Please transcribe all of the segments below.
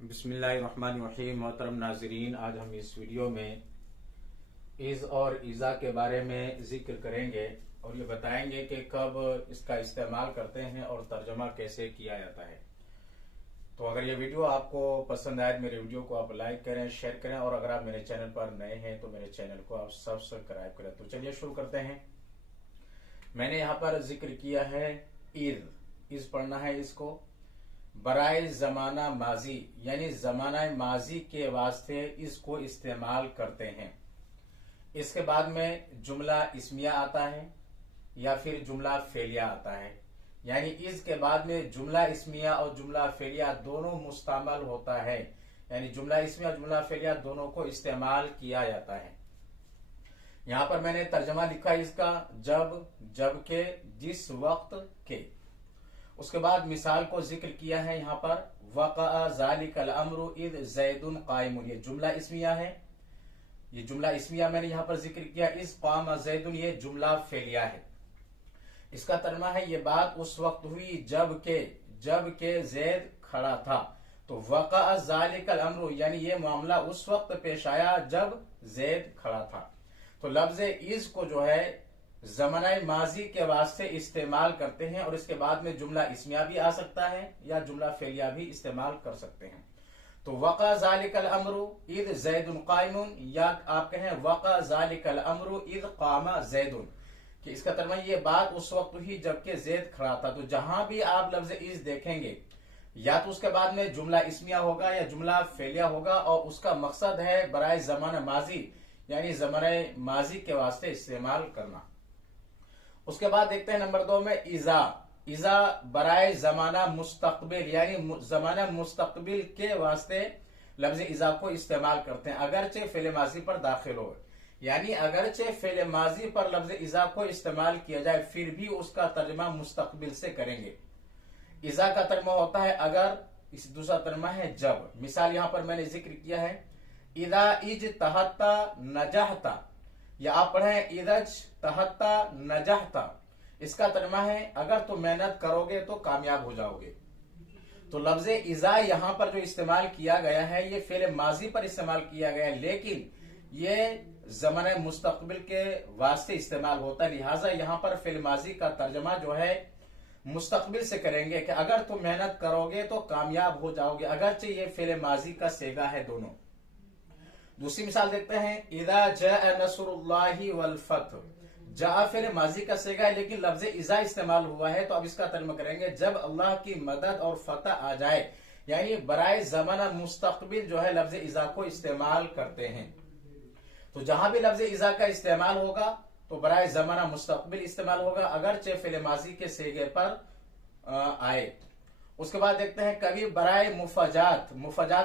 बिस्मिल्लाहिर्रहमानिर्रहीम। मोहतरम नाजरीन, आज हम इस वीडियो में इज़ और इज़ा के बारे में जिक्र करेंगे और ये बताएंगे कि कब इसका इस्तेमाल करते हैं और तर्जमा कैसे किया जाता है। तो अगर ये वीडियो आपको पसंद आए, मेरे वीडियो को आप लाइक करें, शेयर करें और अगर आप मेरे चैनल पर नए हैं तो मेरे चैनल को आप सब्सक्राइब करें। तो चलिए शुरू करते हैं। मैंने यहाँ पर जिक्र किया है इज़ पढ़ना है इसको बराए जमाना माजी, यानी जमाना माजी के वास्ते इसको इस्तेमाल करते हैं। इसके बाद में जुमला इस्मिया आता है या फिर जुमला फेलिया आता है, यानी इसके बाद में जुमला इस्मिया और जुमला फेलिया दोनों मुस्तमाल होता है, यानी जुमला इस्मिया और जुमला फेलिया दोनों को इस्तेमाल किया जाता है। यहां पर मैंने तर्जमा लिखा है इसका जब के, जिस वक्त के। उसके बाद मिसाल को जिक्र किया है यहाँ पर वक़अ ज़ालिकल अम्रु इज़ ज़ैदुन क़ाइमुन, ये जुमला इस्मिया है, ये जुमला इस्मिया मैंने यहाँ पर जिक्र किया। इज़ क़ाम ज़ैदुन ये जुमला फेलिया है। इसका तर्जुमा है ये बात उस वक्त हुई जब के ज़ैद खड़ा था। तो वक़अ ज़ालिकल अम्रु यानी ये मामला उस वक्त पेश आया जब ज़ैद खड़ा था। तो लफ्ज़ इज़ को जो है ज़मानाए माजी के वास्ते इस्तेमाल करते हैं और इसके बाद में जुमला इस्मिया भी आ सकता है या जुमला फेलिया भी इस्तेमाल कर सकते हैं। तो वक़अ ज़ालिकल अम्रु इज़ ज़ैदुन क़ाइमुन, या आप कहें वक़अ ज़ालिकल अम्रु इज़ क़ाम ज़ैदुन, कि इसका तर्जुमा ये बात उस वक्त हुई जबकि ज़ैद खड़ा था। तो जहां भी आप लफ्ज़ इज़ देखेंगे या तो उसके बाद में जुमला इस्मिया होगा या जुमला फेलिया होगा और उसका मकसद है बराए ज़माना माजी, यानी ज़मानाए माजी के वास्ते इस्तेमाल करना। उसके बाद देखते हैं नंबर 2 में इज़ा बराए जमाना मुस्तकबिल, यानी जमाना मुस्तकबिल के वास्ते लफ्ज इज़ा को इस्तेमाल करते हैं अगरचे फेले माजी पर दाखिल हो, यानी अगरचे फेले माजी पर लफ्ज इज़ा को इस्तेमाल किया जाए फिर भी उसका तर्जुमा मुस्तकबिल से करेंगे। इज़ा का तर्जुमा होता है अगर, इस दूसरा तर्जुमा है जब। मिसाल यहां पर मैंने जिक्र किया है इज़ा इज्तहता नजहता, या आप पढ़े इदज तहत्ता नजहता, इसका तर्जुमा है अगर तुम मेहनत करोगे तो कामयाब हो जाओगे। तो लफ्ज इज़ा यहां पर जो इस्तेमाल किया गया है ये फेल माजी पर इस्तेमाल किया गया है, लेकिन ये ज़माने मुस्तकबिल के वास्ते इस्तेमाल होता है, लिहाजा यहां पर फेल माजी का तर्जुमा जो है मुस्तकबिल से करेंगे कि अगर तुम मेहनत करोगे तो कामयाब हो जाओगे, अगरचे ये फेल माजी का सेगा है दोनों। दूसरी मिसाल देखते हैं इज़ा जाअ नस्रुल्लाहि वल फतह, जा फेल माजी का सेगा है लेकिन लफ्ज इज़ा इस्तेमाल हुआ है, तो अब इसका तर्जुमा करेंगे जब अल्लाह की मदद और फतह आ जाए, यानी बराए ज़माना मुस्तकबिल जो है लफ्ज इज़ा को इस्तेमाल करते हैं। तो जहां भी लफ्ज इज़ा का इस्तेमाल होगा तो बराए ज़माना मुस्तकबिल इस्तेमाल होगा अगरचे फेल माजी के सेगे पर आए। उसके बाद देखते हैं कभी बराए मुफजात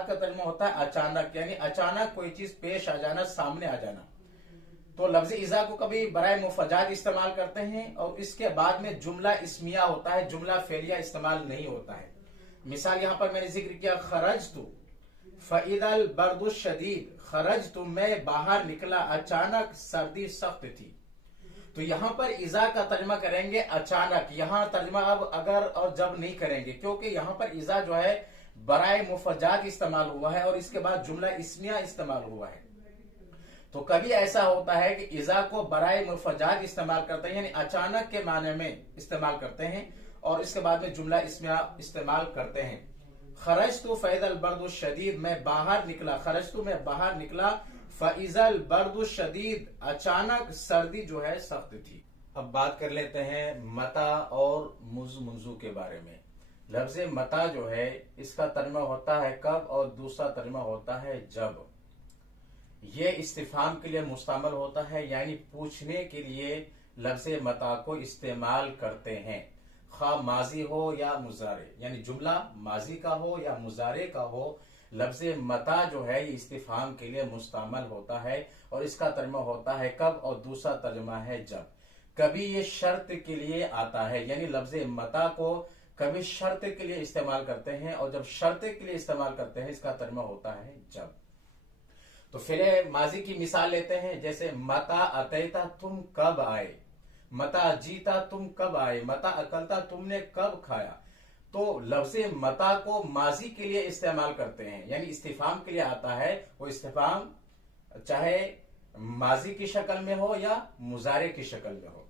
का तर्जुमा होता है अचानक, यानी अचानक कोई चीज पेश आ जाना, सामने आ जाना। तो लफ्ज इज़ा को कभी बराए मुफजात इस्तेमाल करते हैं और इसके बाद में जुमला इस्मिया होता है, जुमला फेलिया इस्तेमाल नहीं होता है। मिसाल यहां पर मैंने जिक्र किया खरजतु फइदल बर्दुश शदीद, खरजतु मैं बाहर निकला, अचानक सर्दी सख्त थी। तो यहां पर इज़ा का तर्जुमा करेंगे अचानक, यहां तर्जुमा अब अगर और जब नहीं करेंगे क्योंकि यहां पर इज़ा जो है बराए मुफजात इस्तेमाल हुआ है और इसके बाद जुमला इस्मिया इस्तेमाल हुआ है। तो कभी ऐसा होता है कि इज़ा को बराए मुफजात इस्तेमाल करते हैं, यानी अचानक के माने में इस्तेमाल करते हैं और इसके बाद में जुमला इस्मिया इस्तेमाल करते हैं। खरजतु फइदल बर्दुश शदीद, मैं बाहर निकला, खरजतु मैं बाहर निकला, फइजल बर्दु शदीद अचानक सर्दी जो है सख्त थी। अब बात कर लेते हैं मता और मुंजू के बारे में। लफ्ज मता जो है इसका तर्जुमा होता है कब और दूसरा तर्जुमा होता है जब। ये इस्तिफाम के लिए मुस्तमल होता है, यानी पूछने के लिए लफ्ज मता को इस्तेमाल करते हैं, खा माजी हो या मुजारे, यानी जुमला माजी का हो या मुजारे का हो, लफ्ज मता जो है ये इस्तिफाम के लिए मुस्तमल होता है और इसका तर्जुमा होता है कब और दूसरा तर्जुमा है जब। कभी ये शर्त के लिए आता है, यानी लफ्ज मता को कभी शर्त के लिए इस्तेमाल करते हैं और जब शर्त के लिए इस्तेमाल करते हैं इसका तर्जुमा होता है जब। तो फिर माजी की मिसाल लेते हैं, जैसे मता अतैता तुम कब आए, मता जीता तुम कब आए, मता अकलता तुमने कब खाया। तो लफ्ज़ मता को माजी के लिए इस्तेमाल करते हैं, यानी इस्तिफाम के लिए आता है। वो इस्तिफाम चाहे माजी की शक्ल में हो या मुजारे की शक्ल में हो।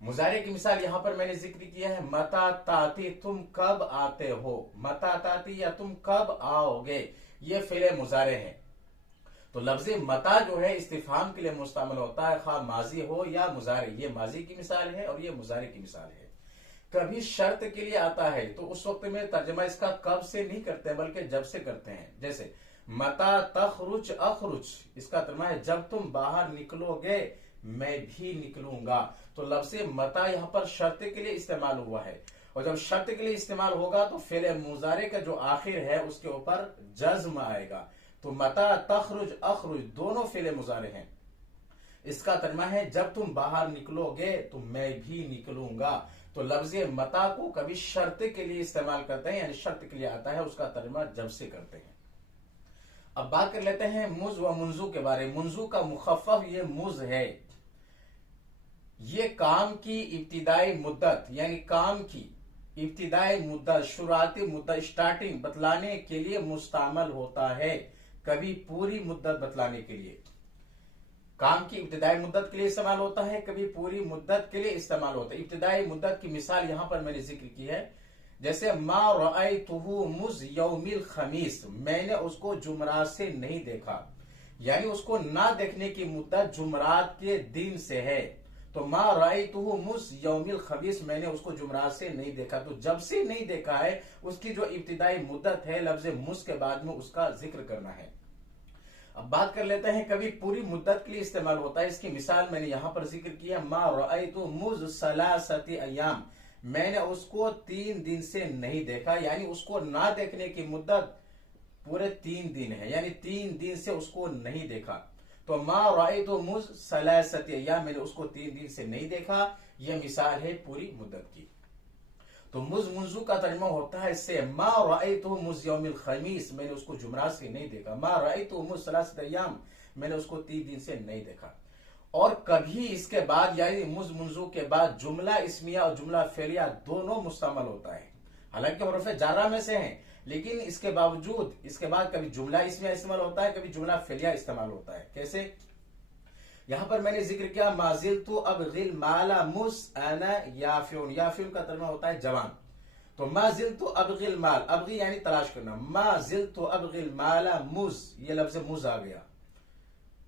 मुजारे की मिसाल यहां पर मैंने जिक्र किया है, मता ताती, तुम कब आते हो। मता ताती या तुम कब आओगे, ये फिले मुजारे हैं। तो लफ्ज़ मता जो है इस्तिफाम के लिए मुस्तमल होता है, खा माजी हो या मुजारे। ये माजी की मिसाल है और ये मुजारे की मिसाल है। कभी शर्त के लिए आता है तो उस वक्त में तर्जमा इसका कब से नहीं करते बल्कि जब से करते हैं। जैसे मता तखरुज अखरुज, इसका तर्जमा है जब तुम बाहर निकलोगे मैं भी निकलूंगा। तो लफ्ज़ मता यहाँ पर शर्त के लिए इस्तेमाल हुआ है, और जब शर्त के लिए इस्तेमाल होगा तो फेले मुजारे का जो आखिर है उसके ऊपर जज्म आएगा। तो मता तखरुज अखरुज दोनों फेले मुजारे हैं। इसका तर्जमा है जब तुम बाहर निकलोगे तो मैं भी निकलूंगा। तो लफ्ज़ मता को कभी शर्त के लिए इस्तेमाल करते हैं, यानी शर्त के लिए आता है, उसका तर्जमा जब से करते हैं। अब बात कर लेते हैं मुज व मुंजू के बारे में। मुंजू का मुखफ़फ़ ये मुज है। ये काम की इब्तिदाई मुद्दत, यानी काम की इब्तिदाई मुद्दत, शुरुआती मुद्दत, स्टार्टिंग बतलाने के लिए मुस्तमल होता है, कभी पूरी मुद्दत बतलाने के लिए। काम की इब्तिदाई मुद्दत के लिए इस्तेमाल होता है, कभी पूरी मुद्दत के लिए इस्तेमाल होता है। इब्तिदाई मुद्दत की मिसाल यहां पर मैंने जिक्र की है, जैसे मा रअयतुहु मुज यौमिल खमीस, मैंने उसको जुमरात से नहीं देखा, यानी उसको ना देखने की मुद्दत जुमरात के दिन से है। तो मा रअयतुहु मुज यौमिल खमीस, मैंने उसको जुमरात से नहीं देखा। तो जब से नहीं देखा है उसकी जो इब्तिदाई मुद्दत है लफ्ज़ मुज के बाद में उसका जिक्र करना है। अब बात कर लेते हैं कभी पूरी मुद्दत के लिए इस्तेमाल होता है। इसकी मिसाल मैंने यहां पर जिक्र किया, मा रअयतु मुज सलासति अय्याम, मैंने उसको 3 दिन से नहीं देखा, यानी उसको ना देखने की मुद्दत पूरे 3 दिन है, यानी 3 दिन से उसको नहीं देखा। तो मा रअयतु मुज सलासति अय्याम, मैंने उसको 3 दिन से नहीं देखा, यह मिसाल है पूरी मुद्दत की। तो मुज मुंजू का तर्जुमा होता है इससे, मा रअयतु मुज यौमिल खमीस, मैंने उसको जुमरात से नहीं देखा। मा रअयतु मुज सलासत अय्याम, मैंने उसको 3 दिन से नहीं देखा। और कभी इसके बाद यानी मुज मुंजू के बाद जुमला इस्मिया और जुमला फेलिया दोनों मुस्तमल होता है। हालांकि हुरूफ जारा में से हैं, लेकिन इसके बावजूद इसके बाद कभी जुमला इस्मिया इस्तेमाल होता है, कभी जुमला फेलिया इस्तेमाल होता है। कैसे? यहां पर मैंने जिक्र किया, माजिल तो अब गिल माला मुस अना याफिउन, याफिउन का तर्जुमा होता है जवान। तो माजिल तो अब गिल माल, अबगी यानी तलाश करना, माजिल तो अब गिल माला मुज, ये लफ्ज मुज आ गया।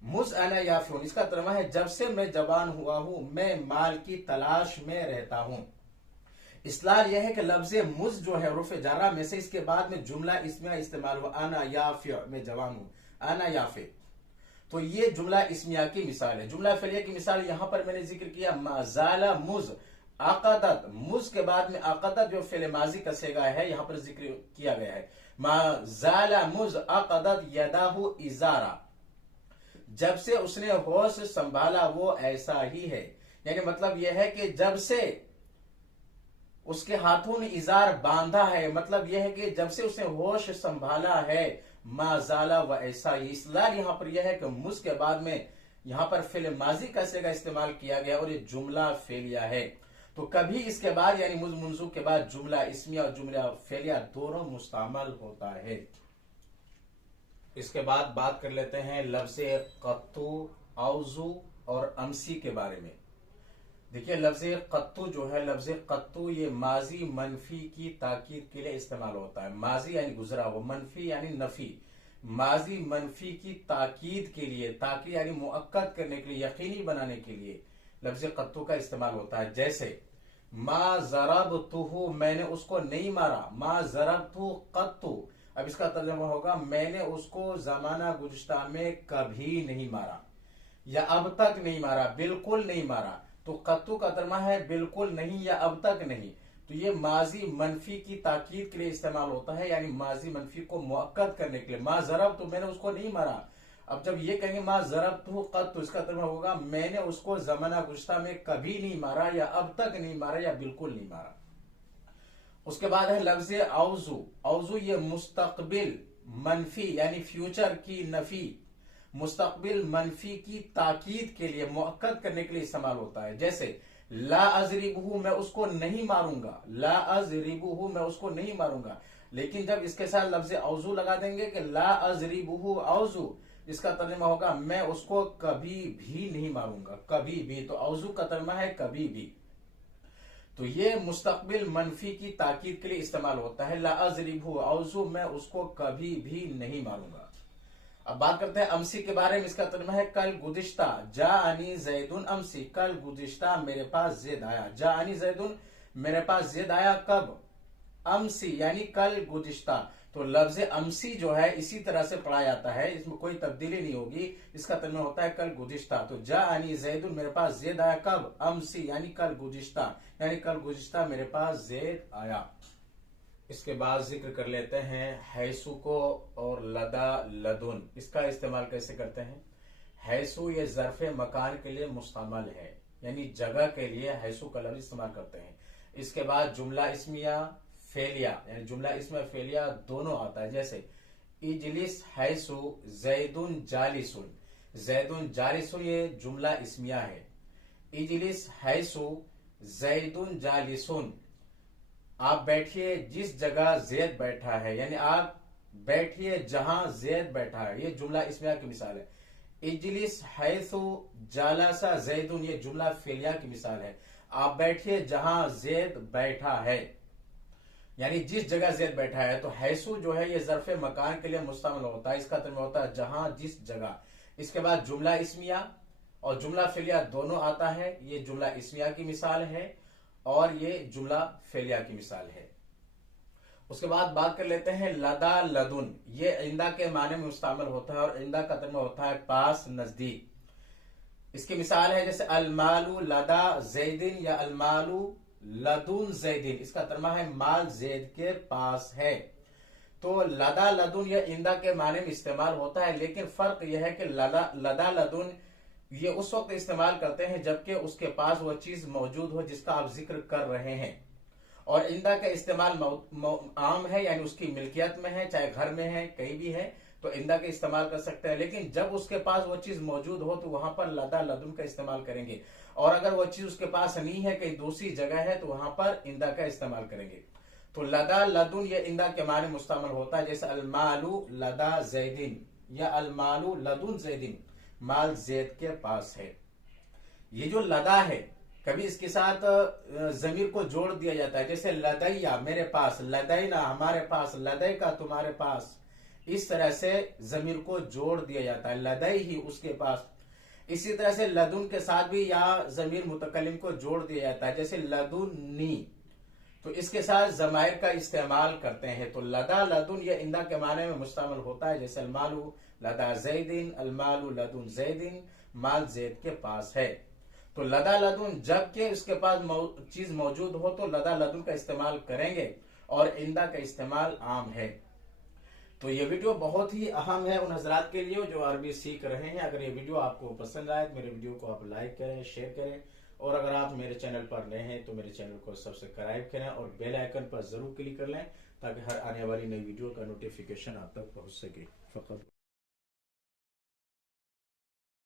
मुज अना याफिउन, इसका तर्जुमा है जब से मैं जवान हुआ हूं मैं माल की तलाश में रहता हूं। इस्लाह यह है कि लफ्ज मुज जो है हुरूफ जारा में से इसके बाद में जुमला इसमें इस्तेमाल हुआ, आना याफिउ, मैं जवान हूं, आना याफि। तो ये जुमला इस्मिया की मिसाल है। जुमला फेलिया की मिसाल यहां पर मैंने जिक्र किया, माजाला मुज आकदत, मुज के बाद में आकदत जो फेले माजी का सेगा है यहां पर जिक्र किया गया है। माजाला मुज आकदत यदाहु इजारा, जब से उसने होश संभाला वो ऐसा ही है, यानी मतलब यह है कि जब से उसके हाथों ने इजार बांधा है, मतलब यह है कि जब से उसने होश संभाला है, माजाला व ऐसा ही। इस्लाह यहां पर यह है कि मुज के बाद में यहां पर फेल माजी का सेगा इस्तेमाल किया गया और ये जुमला फेलिया है। तो कभी इसके बाद यानी मुज मुंजू के बाद जुमला इस्मिया और जुमला फेलिया दोनों मुस्तमल होता है। इसके बाद बात कर लेते हैं लफ्ज़ कत्तू, औजू और अमसी के बारे में। देखिए लफ्ज़ कत्तू जो है, लफ्ज़ कत्तू ये माजी मनफी की ताकीद के लिए इस्तेमाल होता है। माजी यानी गुजरा हुआ, मनफी यानी नफी। माजी मनफी की ताकीद के लिए, ताकीद यानी मुअक्कद करने के लिए, यकीनी बनाने के लिए लफ्ज़ कत्तू का इस्तेमाल होता है। जैसे मा ज़रबतुहु, मैंने उसको नहीं मारा, मा ज़रबतु कत्तू। अब इसका तर्जुमा होगा मैंने उसको ज़माना गुज़श्ता में कभी नहीं मारा, या अब तक नहीं मारा, बिल्कुल नहीं मारा। तो कत्तू का तर्जुमा है बिल्कुल नहीं या अब तक नहीं। तो ये माजी मनफी की ताकीद के लिए इस्तेमाल होता है, यानी माजी मनफी को मुअक्कद करने के लिए। मा ज़रब, तो मैंने उसको नहीं मारा। अब जब ये कहेंगे मा ज़रबतुहु कत्तू, इसका तर्जुमा होगा मैंने उसको ज़माना गुज़श्ता में कभी नहीं मारा, या अब तक नहीं मारा, या बिल्कुल नहीं मारा। उसके बाद है लफ्ज़ औजू। औजू ये मुस्तकबिल मनफी यानी फ्यूचर की नफी, मुस्तकबिल मनफी की ताकीद के लिए, मुअक्कद करने के लिए इस्तेमाल होता है। जैसे ला अजरिबहू मैं उसको नहीं मारूंगा, ला अजरिबहू मैं उसको नहीं मारूंगा। लेकिन जब इसके साथ लफ्ज औजू लगा देंगे कि ला अजरिबहू औजू, इसका तर्जुमा होगा मैं उसको कभी भी नहीं मारूंगा, कभी भी। तो औजू का तर्जुमा है कभी भी। तो ये मुस्तकबिल मनफी की ताकीद के लिए इस्तेमाल होता है, ला अजरिबहू औजू मैं उसको कभी भी नहीं मारूंगा। अब बात करते हैं अमसी के बारे में। इसका तर्जुमा है कल गुज़िश्ता, जाअनी ज़ैदुन अमसी, कल गुज़िश्ता मेरे पास ज़ैद आया, जाअनी ज़ैदुन मेरे पास ज़ैद आया कब, अमसी यानी कल गुज़िश्ता। तो लफ्ज अमसी जो है इसी तरह से पढ़ा जाता है, इसमें कोई तब्दीली नहीं होगी। इसका तर्जुमा होता है कल गुज़िश्ता। तो जाअनी ज़ैदुन मेरे पास ज़ैद आया कब, अमसी यानी कल गुज़िश्ता, यानी कल गुज़िश्ता मेरे पास ज़ैद आया। इसके बाद जिक्र कर लेते हैं हैसु को और लदा लदुन। इसका इस्तेमाल कैसे करते हैं। हैसु ये ज़र्फ़े मकान के लिए मुस्तमल है, यानी जगह के लिए हैसु का लफ्ज़ इस्तेमाल करते हैं। इसके बाद जुमला इस्मिया फेलिया, यानी जुमला इस्मिया फेलिया दोनों आता है। जैसे इजलिस हैसु ज़ैदुन जालिसुन, ज़ैदुन जालिसुन ये जुमला इस्मिया है। इजलिस हैसु ज़ैदुन जालिसुन, आप बैठिए जिस जगह ज़ैद बैठा है, यानी आप बैठिए जहां ज़ैद बैठा है, ये जुमला इस्मिया की मिसाल है। इजलिस हैसु जालसा ज़ैदुन ये जुमला फेलिया की मिसाल है, आप बैठिए जहां ज़ैद बैठा है, यानी जिस जगह ज़ैद बैठा है। तो हैसु जो है ये ज़र्फ़े मकान के लिए मुस्तमल होता है, इसका तर्जुमा होता है जहां जिस जगह। इसके बाद जुमला इस्मिया और जुमला फेलिया दोनों आता है, ये जुमला इस्मिया की मिसाल है और ये जुमला फेलिया की मिसाल है। उसके बाद बात कर लेते हैं लदा लदुन, ये इंदा के माने में मुस्तमल होता है और इंदा का तर्जुमा होता है पास नजदीक। इसकी मिसाल है जैसे अलमालू लदा ज़ैदिन या अलमालू लदुन ज़ैदिन, इसका तर्जुमा है माल ज़ैद के पास है। तो लदा लदुन ये इंदा के माने में इस्तेमाल होता है, लेकिन फर्क यह है कि लदा लदुन ये उस वक्त इस्तेमाल करते हैं जबकि उसके पास वह चीज मौजूद हो जिसका आप जिक्र कर रहे हैं। और इंदा का इस्तेमाल आम है, यानी उसकी मिल्कियत में है, चाहे घर में है कहीं भी है तो इंदा का इस्तेमाल कर सकते हैं। लेकिन जब उसके पास वो चीज मौजूद हो तो वहां पर लदा लदुन का इस्तेमाल करेंगे, और अगर वो चीज उसके पास नहीं है, कहीं दूसरी जगह है, तो वहां पर इंदा का इस्तेमाल करेंगे। तो लदा लदुन ये इंदा के माने मुस्तमल होता है, जैसे अलमालू लदा ज़ैदिन या अलमालू लदुन ज़ैदिन, माल ज़ैद के पास है। ये जो लदा है कभी इसके साथ जमीर को जोड़ दिया जाता है, जैसे लदैया मेरे पास, लदैना हमारे पास, लदै का तुम्हारे पास, इस तरह से जमीर को जोड़ दिया जाता है, लदै ही उसके पास। इसी तरह से लदुन के साथ भी या जमीर मुतकल्लिम को जोड़ दिया जाता है, जैसे लदुन्नी, तो इसके साथ जमायर का इस्तेमाल करते हैं। तो लदा लदुन ये इंदा के माने में मुस्तमल होता है, जैसे अलमालू लदा ज़ैदिन, अलमालू लदुन ज़ैदिन, माल ज़ैद के पास है। तो लदा लदुन जबकि उसके पास चीज मौजूद हो तो लदा लदुन का इस्तेमाल करेंगे, और इंदा का इस्तेमाल आम है। तो ये वीडियो बहुत ही अहम है उन हजरात के लिए जो अरबी सीख रहे हैं। अगर ये वीडियो आपको पसंद आए तो मेरे वीडियो को आप लाइक करें, शेयर करें, और अगर आप मेरे चैनल पर नए हैं तो मेरे चैनल को सब्सक्राइब करें और बेल आइकन पर जरूर क्लिक कर लें ताकि हर आने वाली नई वीडियो का नोटिफिकेशन आप तक पहुंच सके। फकत